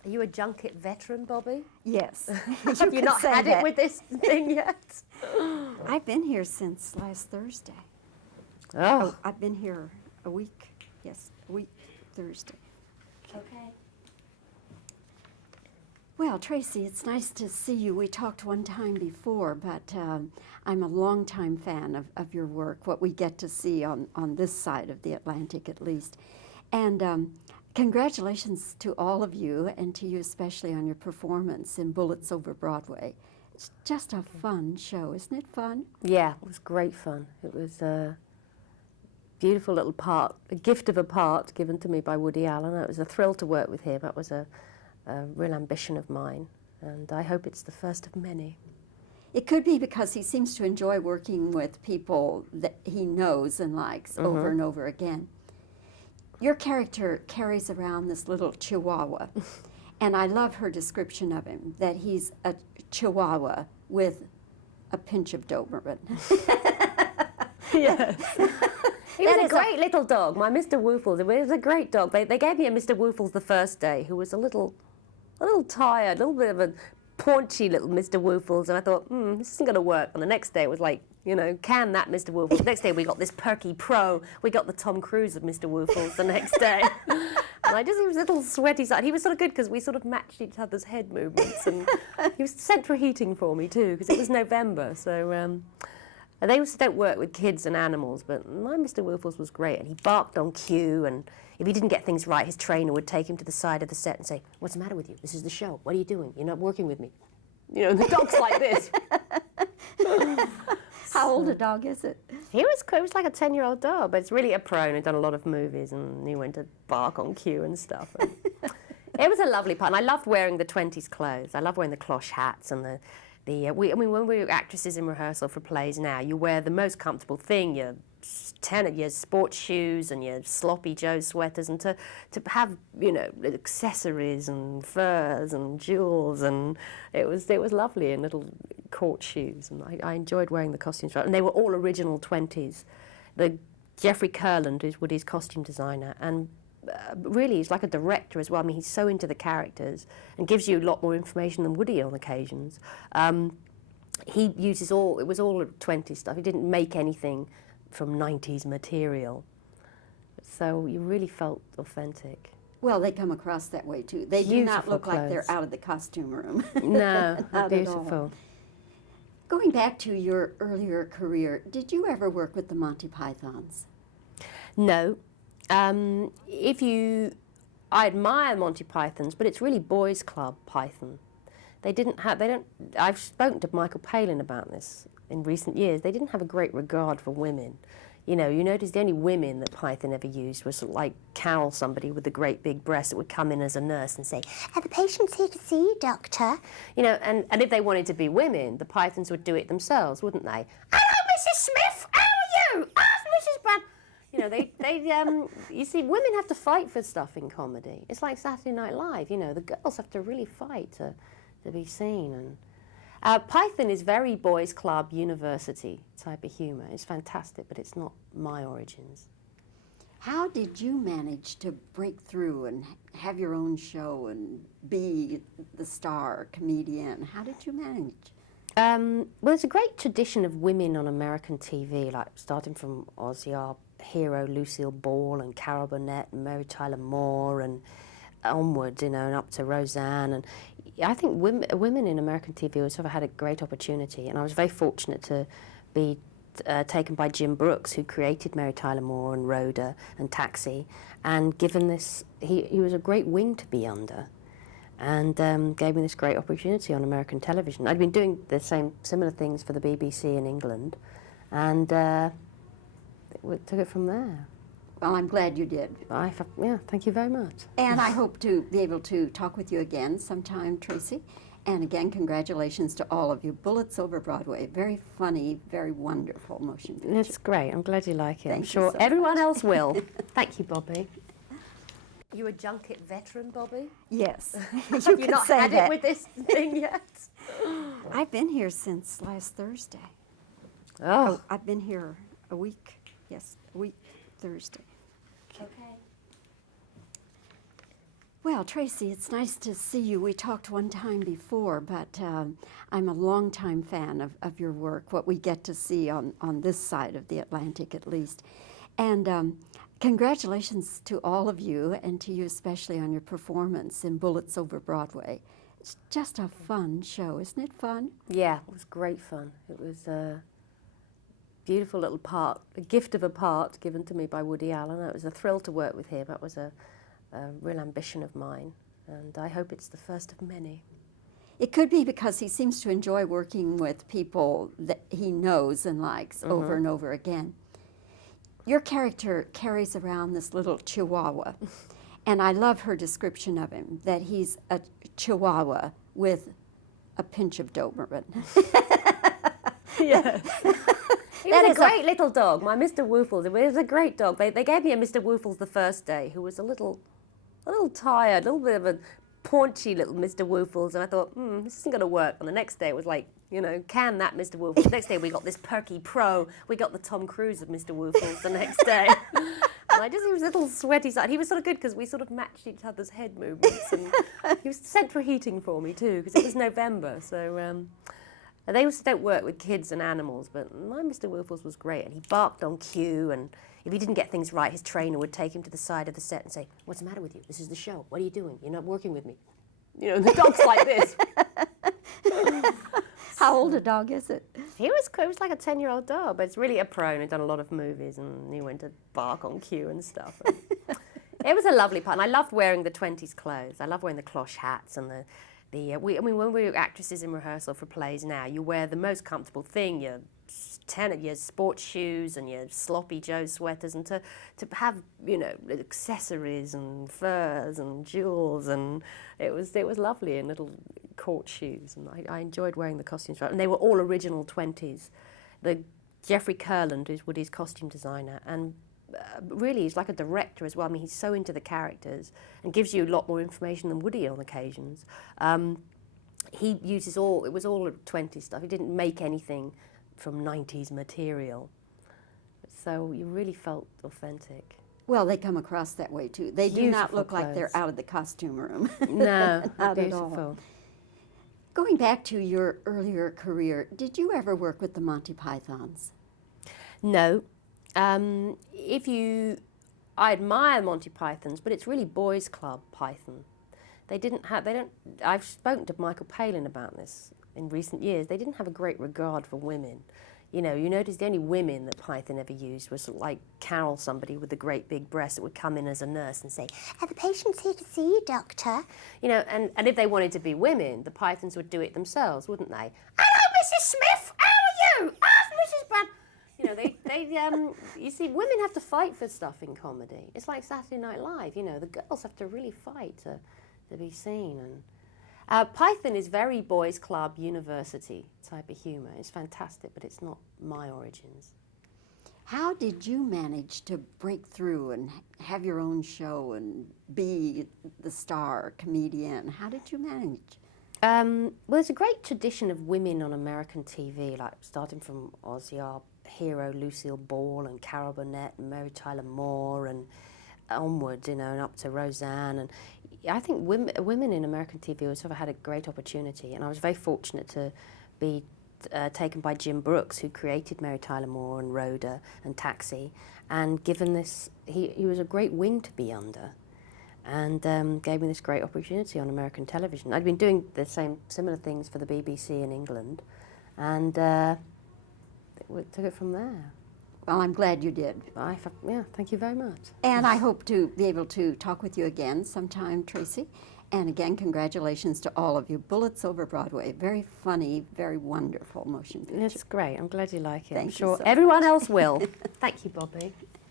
Are you a junket veteran, Bobbie? Yes. Have you not had it with this thing yet? I've been here since last Thursday. Oh. I've been here a week. Yes, a week Thursday. Okay. Well, Tracey, it's nice to see you. We talked one time before, but I'm a longtime fan of your work, what we get to see on this side of the Atlantic at least. And congratulations to all of you, and to you especially on your performance in Bullets Over Broadway. It's just a fun show, isn't it fun? Yeah, it was great fun. It was a beautiful little part, a gift of a part given to me by Woody Allen. It was a thrill to work with him. That was a real ambition of mine, and I hope it's the first of many. It could be because he seems to enjoy working with people that he knows and likes over and over again. Your character carries around this little chihuahua, and I love her description of him, that he's a chihuahua with a pinch of Doberman. Yes. He was a great little dog, my Mr. Woofles. It was a great dog. They gave me a Mr. Woofles the first day, who was a little tired, a little bit of a paunchy little Mr. Woofles, and I thought, this isn't going to work. And the next day it was like, you know, can that Mr. Woofles. The next day we got this perky pro. We got the Tom Cruise of Mr. Woofles the next day. And he was a little sweaty side. He was sort of good because we sort of matched each other's head movements, and he was central heating for me too, because it was November, so... They also don't work with kids and animals, but my Mr. Woofles was great, and he barked on cue, and if he didn't get things right, his trainer would take him to the side of the set and say, "What's the matter with you? This is the show. What are you doing? You're not working with me." You know, the dog's like this. How old a dog is it? It was like a 10-year-old dog, but it's really a pro, and he'd done a lot of movies, and he went to bark on cue and stuff. And it was a lovely part, and I loved wearing the 20s clothes. I love wearing the cloche hats and when we're actresses in rehearsal for plays now, you wear the most comfortable thing, your sports shoes and your sloppy Joe sweaters, and to have, you know, accessories and furs and jewels, and it was lovely, and little court shoes, and I enjoyed wearing the costumes, and they were all original 20s. Jeffrey Kurland is Woody's costume designer, and really he's like a director as well. I mean, he's so into the characters and gives you a lot more information than Woody on occasions. He uses it was all 20s stuff. He didn't make anything from 90s material. So you really felt authentic. Well, they come across that way too. They do not look like they're out of the costume room. No, not beautiful. At all. Going back to your earlier career, did you ever work with the Monty Pythons? No. I admire Monty Pythons, but it's really boys' club Python. I've spoken to Michael Palin about this in recent years. They didn't have a great regard for women. You know, you notice the only women that Python ever used was sort of like Carol, somebody with the great big breasts that would come in as a nurse and say, "Are the patients here to see you, doctor?" You know, and if they wanted to be women, the Pythons would do it themselves, wouldn't they? "Hello, Mrs. Smith, how are you? Ask Mrs. Brand." You know, you see, women have to fight for stuff in comedy. It's like Saturday Night Live, you know, the girls have to really fight to be seen. And Python is very boys' club, university type of humour. It's fantastic, but it's not my origins. How did you manage to break through and have your own show and be the star comedian? How did you manage? Well, there's a great tradition of women on American TV, like starting from Ozzy, our hero Lucille Ball and Carol Burnett and Mary Tyler Moore and onward, you know, and up to Roseanne. And I think women in American TV have sort of had a great opportunity, and I was very fortunate to be taken by Jim Brooks, who created Mary Tyler Moore and Rhoda and Taxi, and given this, he was a great wing to be under, and gave me this great opportunity on American television. I'd been doing the similar things for the BBC in England, and we took it from there. Well, I'm glad you did. Yeah, thank you very much. And I hope to be able to talk with you again sometime, Tracey. And again, congratulations to all of you. Bullets Over Broadway, very funny, very wonderful motion picture. It's great. I'm glad you like it. I'm Thank you sure so everyone much. else will. Thank you, Bobbie. You a junket veteran, Bobbie? Yes. Have you not had it with this thing yet? I've been here since last Thursday. Oh. I've been here a week. Yes, a week Thursday. Okay. Well, Tracey, it's nice to see you. We talked one time before, but I'm a longtime fan of your work, what we get to see on this side of the Atlantic at least. And congratulations to all of you, and to you especially on your performance in Bullets Over Broadway. It's just a fun show, isn't it fun? Yeah, it was great fun. It was a beautiful little part, a gift of a part given to me by Woody Allen. It was a thrill to work with him. It was a real ambition of mine, and I hope it's the first of many. It could be because he seems to enjoy working with people that he knows and likes over and over again. Your character carries around this little chihuahua, and I love her description of him, that he's a chihuahua with a pinch of Doberman. Yes. He was a great little dog, my Mr. Woofles. It was a great dog. They gave me a Mr. Woofles the first day, who was a little tired, a little bit of a paunchy little Mr. Woofles, and I thought, this isn't going to work. And the next day it was like, can that Mr. Woofles. The next day we got this perky pro. We got the Tom Cruise of Mr. Woofles the next day. And he was a little sweaty side. He was sort of good because we sort of matched each other's head movements. And he was central heating for me too, because it was November. So they also don't work with kids and animals, but my Mr. Woofles was great. And he barked on cue, and if he didn't get things right, his trainer would take him to the side of the set and say, "What's the matter with you? This is the show. What are you doing? You're not working with me." The dog's like this. How old a dog is it? It was like a 10-year-old dog, but it's really a pro, and he'd done a lot of movies and knew when to bark on cue and stuff. It was a lovely part, and I loved wearing the 20s clothes. I love wearing the cloche hats and when we were actresses in rehearsal for plays now, you wear the most comfortable thing, your sports shoes and your sloppy Joe sweaters, and to have accessories and furs and jewels, and it was lovely, in little court shoes, and I enjoyed wearing the costumes, and they were all original 20s. Jeffrey Kurland, who's Woody's costume designer, and really he's like a director as well. I mean, he's so into the characters and gives you a lot more information than Woody on occasions. He uses it was all 20s stuff. He didn't make anything from 90s material. So you really felt authentic. Well, they come across that way too. They do not look like they're out of the costume room. No, not beautiful. At all. Going back to your earlier career, did you ever work with the Monty Pythons? No. I admire Monty Pythons, but it's really boys' club Python. I've spoken to Michael Palin about this in recent years. They didn't have a great regard for women. You notice the only women that Python ever used was like Carol, somebody with a great big breast that would come in as a nurse and say, "The patient's here to see you, doctor." And if they wanted to be women, the Pythons would do it themselves, wouldn't they? "Hello, Mrs. Smith. How are you? Mrs. Brand." You see, women have to fight for stuff in comedy. It's like Saturday Night Live. The girls have to really fight to be seen. And Python is very boys' club, university type of humour. It's fantastic, but it's not my origins. How did you manage to break through and have your own show and be the star comedian? How did you manage? Well, there's a great tradition of women on American TV, like starting from Ozzy, our hero Lucille Ball, and Carol Burnett and Mary Tyler Moore, and onwards, and up to Roseanne. And I think women in American TV have sort of had a great opportunity, and I was very fortunate to be taken by Jim Brooks, who created Mary Tyler Moore and Rhoda and Taxi, and given this, he was a great wing to be under, and gave me this great opportunity on American television. I'd been doing the similar things for the BBC in England, and we took it from there. Well, I'm glad you did. Yeah, thank you very much. And I hope to be able to talk with you again sometime, Tracey. And again, congratulations to all of you. Bullets Over Broadway, very funny, very wonderful motion picture. It's great. I'm glad you like it. Thank I'm you sure so everyone else will. Thank you, Bobbie.